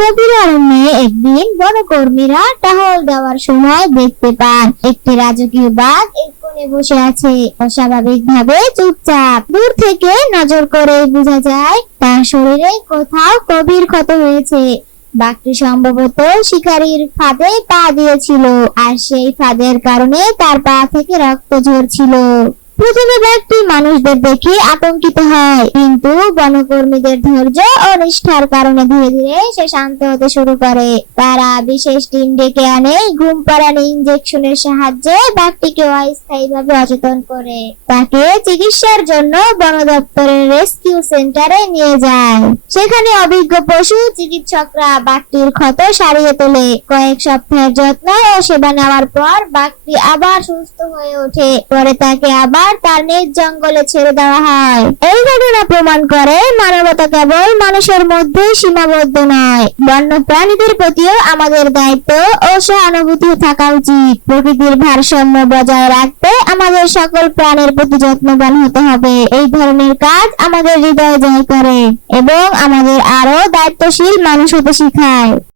গভীর অরণ্যে চুপচাপ দূর থেকে নজর করে বোঝা যায়, তার শরীরে কোথাও গভীর ক্ষত হয়েছে। বাঘটি সম্ভবত শিকারীর ফাঁদে পা দিয়েছিল, আর সেই ফাঁদের কারণে তার পা থেকে রক্ত ঝরছিল। প্রথমে ব্যক্তি মানুষদের দেখে আতঙ্কিত হয়। কিন্তু বনকর্মীদের ধৈর্য ও নিষ্ঠার কারণে ধীরে ধীরে সে শান্ত হতে শুরু করে। তারা বিশেষ টিম ডেকে আনে, ঘুম পাড়ানি ইঞ্জেকশনের সাহায্যে বাঘটিকে অস্থায়ীভাবে অচেতন করে। তাকে চিকিৎসার জন্য বন দপ্তরের রেস্কিউ সেন্টারে নিয়ে যায়। সেখানে অভিজ্ঞ পশু, চিকিৎসকরা বাঘটির ক্ষত সারিয়ে তোলে। কয়েক সপ্তাহের যত্ন ও সেবা নেওয়ার পর বাঘটি আবার সুস্থ হয়ে ওঠে। পরে তাকে আবার তার নিজ জঙ্গলে ছেড়ে দেওয়া হয়। এই ঘটনা প্রমাণ করে মানবতা কেবল মানুষের মধ্যে সীমাবদ্ধ নয়, বন্য প্রাণীদের প্রতিও আমাদের দায়িত্ব ও সহানুভূতি থাকা উচিত। প্রকৃতির ভারসাম্য বজায় রাখতে আমাদের সকল প্রাণের প্রতি যত্নবান হতে হবে। এই ধরনের কাজ আমাদের হৃদয় জয় করে এবং আমাদের আরও দায়িত্বশীল মানুষ হতে শেখায়।